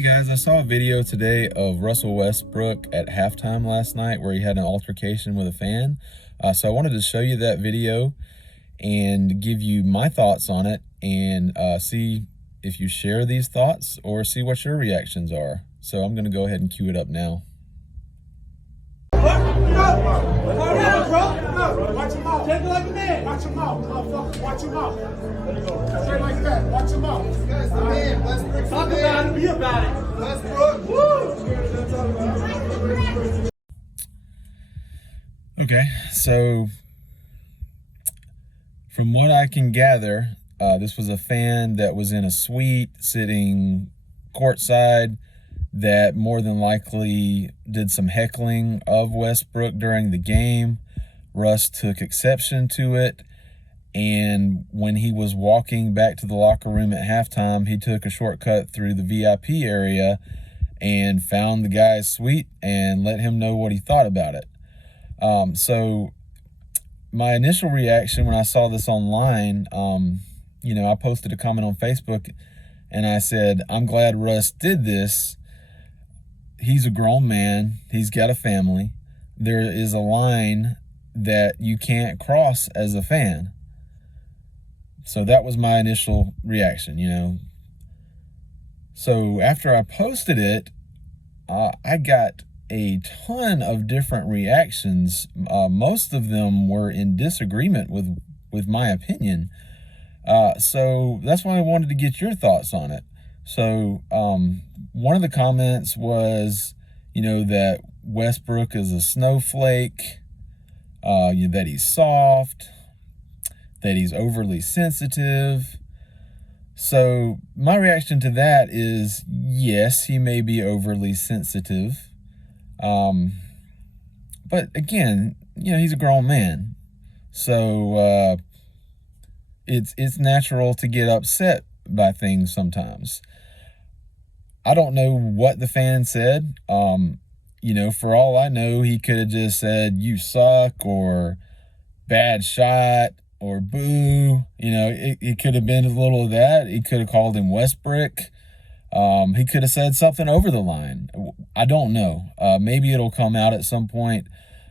Hey guys, I saw a video today of Russell Westbrook at halftime last night where he had an altercation with a fan. So I wanted to show you that video and give you my thoughts on it and see if you share these thoughts or see what your reactions are. So I'm going to go ahead and cue it up now. Watch your mouth. Take it like a man. Watch your mouth, motherfucker. Watch your mouth. Straight like that. Watch your mouth. This guy's the man. Westbrook's talk about it. Be about it. Westbrook. Woo! Okay, so from what I can gather, this was a fan that was in a suite sitting courtside that more than likely did some heckling of Westbrook during the game. Russ took exception to it, and when he was walking back to the locker room at halftime, he took a shortcut through the VIP area and found the guy's suite and let him know what he thought about it. So my initial reaction when I saw this online, I posted a comment on Facebook and I said, I'm glad Russ did this. He's a grown man. He's got a family. There is a line that you can't cross as a fan. So that was my initial reaction, So after I posted it, I got a ton of different reactions. Most of them were in disagreement with my opinion. So that's why I wanted to get your thoughts on it. So one of the comments was, that Westbrook is a snowflake, that he's soft, that he's overly sensitive. So my reaction to that is, yes, he may be overly sensitive. But again, he's a grown man. So it's natural to get upset by things sometimes. I don't know what the fan said. For all I know, he could have just said, you suck, or bad shot, or boo. It could have been a little of that. He could have called him Westbrook. He could have said something over the line. I don't know. Maybe it'll come out at some point.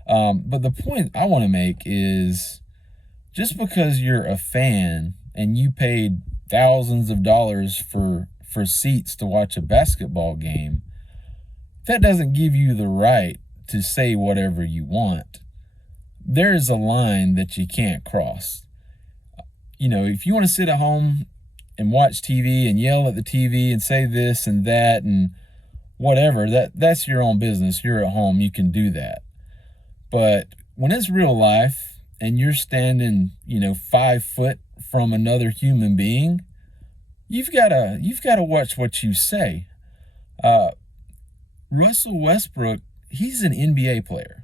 But the point I want to make is, just because you're a fan and you paid thousands of dollars for seats to watch a basketball game, that doesn't give you the right to say whatever you want. There's a line that you can't cross. If you want to sit at home and watch TV and yell at the TV and say this and that and whatever, that's your own business. You're at home, you can do that. But when it's real life and you're standing, 5 foot from another human being, you've got to watch what you say. Russell Westbrook, he's an NBA player.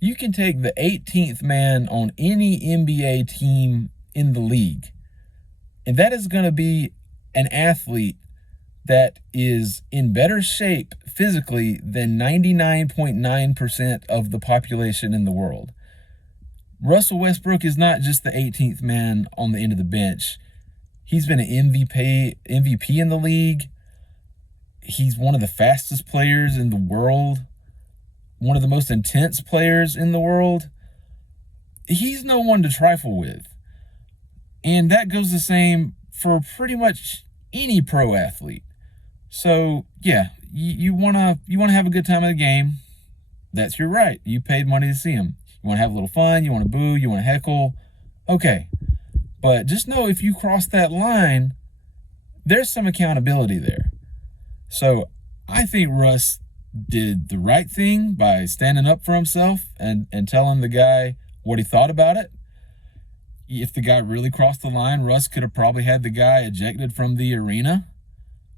You can take the 18th man on any NBA team in the league, and that is going to be an athlete that is in better shape physically than 99.9% of the population in the world. Russell Westbrook is not just the 18th man on the end of the bench. He's been an MVP in the league. He's one of the fastest players in the world, one of the most intense players in the world. He's no one to trifle with. And that goes the same for pretty much any pro athlete. So, yeah, you want to have a good time at the game. That's your right. You paid money to see him. You want to have a little fun, you want to boo, you want to heckle. Okay. But just know, if you cross that line, there's some accountability there. So I think Russ did the right thing by standing up for himself and telling the guy what he thought about it. If the guy really crossed the line, Russ could have probably had the guy ejected from the arena.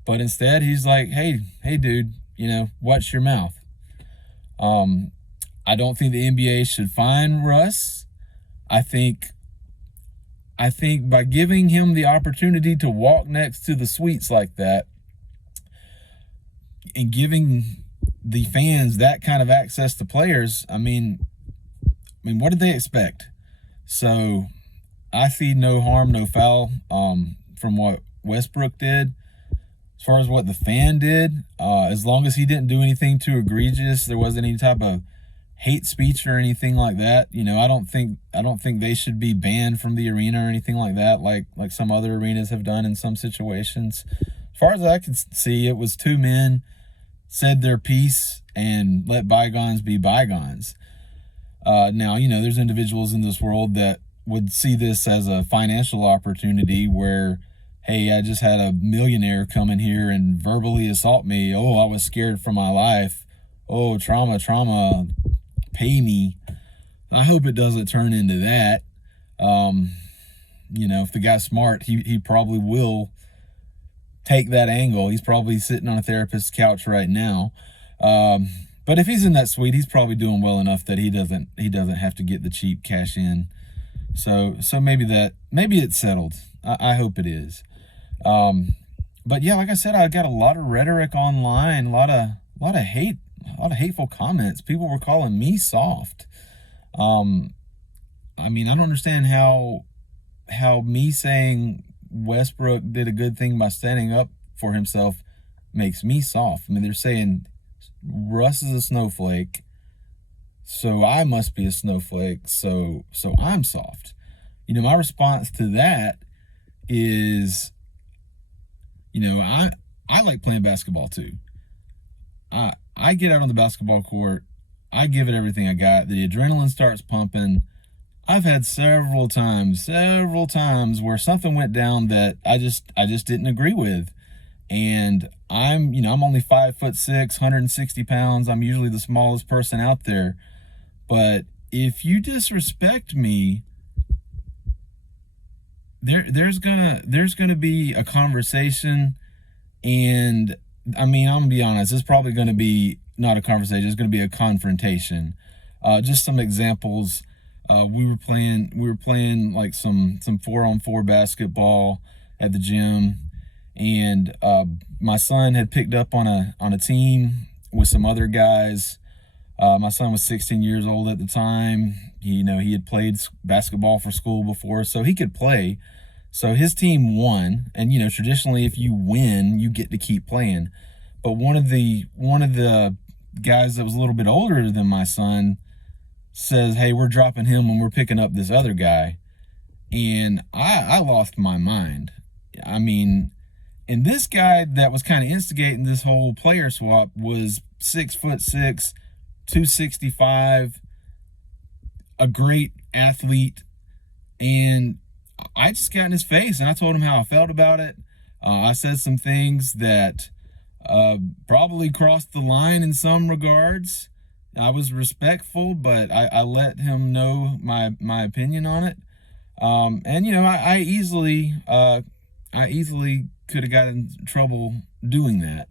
But instead, he's like, hey, dude, watch your mouth. I don't think the NBA should fine Russ. I think by giving him the opportunity to walk next to the suites like that and giving the fans that kind of access to players, I mean, what did they expect? So I see no harm, no foul from what Westbrook did. As far as what the fan did, as long as he didn't do anything too egregious, there wasn't any type of hate speech or anything like that. I don't think they should be banned from the arena or anything like that, like some other arenas have done in some situations. As far as I can see, it was two men said their piece and let bygones be bygones. Now, there's individuals in this world that would see this as a financial opportunity where, hey, I just had a millionaire come in here and verbally assault me. Oh, I was scared for my life. Oh, trauma, pay me. I hope it doesn't turn into that. If the guy's smart, he probably will take that angle. He's probably sitting on a therapist's couch right now. But if he's in that suite, he's probably doing well enough that he doesn't have to get the cheap cash in. So maybe it's settled. I hope it is. But yeah, like I said, I got a lot of rhetoric online, a lot of hate, a lot of hateful comments. People were calling me soft. I don't understand how me saying Westbrook did a good thing by standing up for himself makes me soft. They're saying Russ is a snowflake, so I must be a snowflake, so I'm soft. My response to that is, I like playing basketball too. I get out on the basketball court, I give it everything I got. The adrenaline starts pumping. I've had several times where something went down that I just didn't agree with. And I'm only 5'6", 160 pounds. I'm usually the smallest person out there. But if you disrespect me, there's gonna be a conversation. And I'm gonna be honest, it's probably gonna be not a conversation, it's gonna be a confrontation. Just some examples. We were playing like some 4-on-4 basketball at the gym, and my son had picked up on a team with some other guys. My son was 16 years old at the time. He had played basketball for school before, so he could play. So his team won, and traditionally, if you win, you get to keep playing. But one of the guys that was a little bit older than my son says, "Hey, we're dropping him and we're picking up this other guy," and I lost my mind. And this guy that was kind of instigating this whole player swap was 6'6", 265, a great athlete, and I just got in his face and I told him how I felt about it. I said some things that probably crossed the line in some regards. I was respectful, but I let him know my opinion on it. And I easily could have gotten in trouble doing that.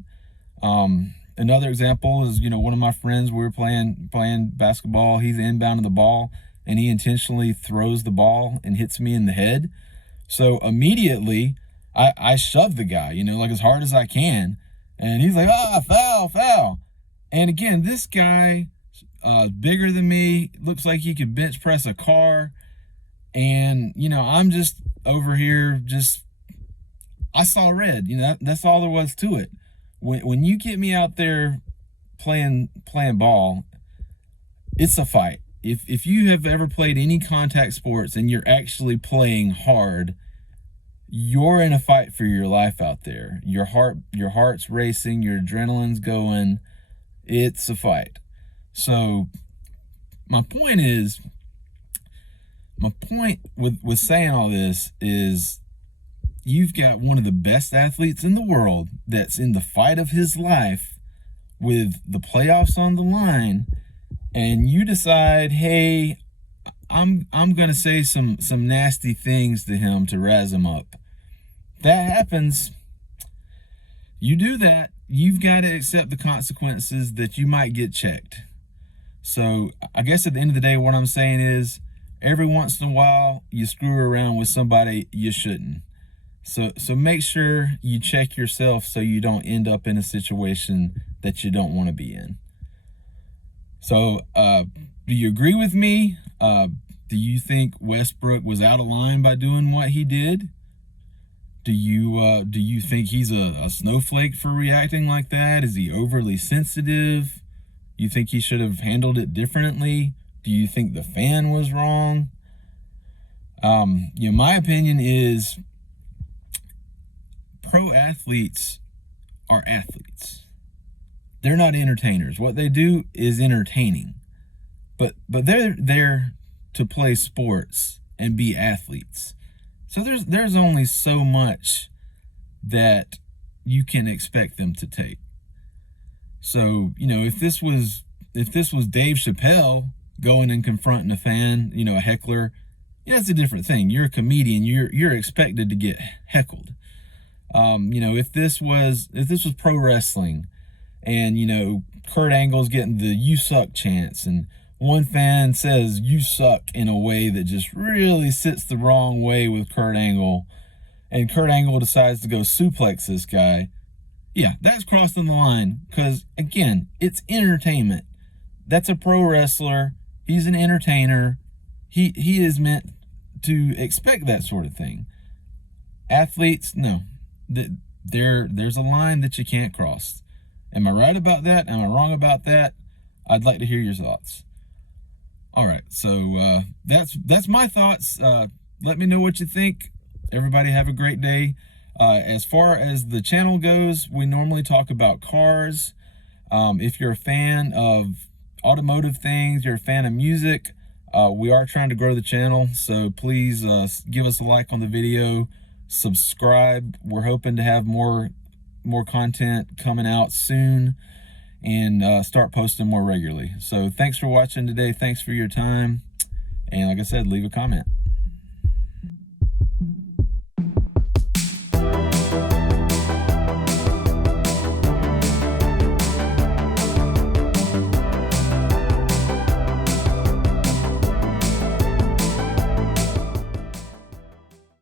Another example is, one of my friends, we were playing basketball. He's inbounding the ball and he intentionally throws the ball and hits me in the head. So immediately I shove the guy, like as hard as I can. And he's like, foul. And again, this guy, bigger than me, looks like he could bench press a car. And, I'm just over here, I saw red. That's all there was to it. When you get me out there playing ball, it's a fight. If you have ever played any contact sports and you're actually playing hard, you're in a fight for your life out there. Your heart's racing, your adrenaline's going. It's a fight. So my point with saying all this is, you've got one of the best athletes in the world that's in the fight of his life with the playoffs on the line, and you decide, hey, I'm gonna say some nasty things to him to razz him up. That happens. You do that, you've got to accept the consequences that you might get checked. So I guess at the end of the day, what I'm saying is, every once in a while, you screw around with somebody you shouldn't. So make sure you check yourself so you don't end up in a situation that you don't want to be in. So do you agree with me? Do you think Westbrook was out of line by doing what he did? Do you think he's a snowflake for reacting like that? Is he overly sensitive? You think he should have handled it differently? Do you think the fan was wrong? My opinion is pro athletes are athletes. They're not entertainers. What they do is entertaining. But they're there to play sports and be athletes. So there's only so much that you can expect them to take. So, if this was Dave Chappelle going and confronting a fan, a heckler, it's a different thing. You're a comedian, you're expected to get heckled. If this was pro wrestling and Kurt Angle's getting the "you suck" chants, and one fan says "you suck" in a way that just really sits the wrong way with Kurt Angle, and Kurt Angle decides to go suplex this guy, yeah, that's crossing the line, because again, it's entertainment. That's a pro wrestler. He's an entertainer. He is meant to expect that sort of thing. Athletes, no. There's a line that you can't cross. Am I right about that? Am I wrong about that? I'd like to hear your thoughts. All right, so that's my thoughts. Let me know what you think. Everybody have a great day. As far as the channel goes, we normally talk about cars. If you're a fan of automotive things, you're a fan of music, we are trying to grow the channel, so please give us a like on the video, subscribe. We're hoping to have more content coming out soon, and start posting more regularly. So thanks for watching today. Thanks for your time. And like I said, leave a comment.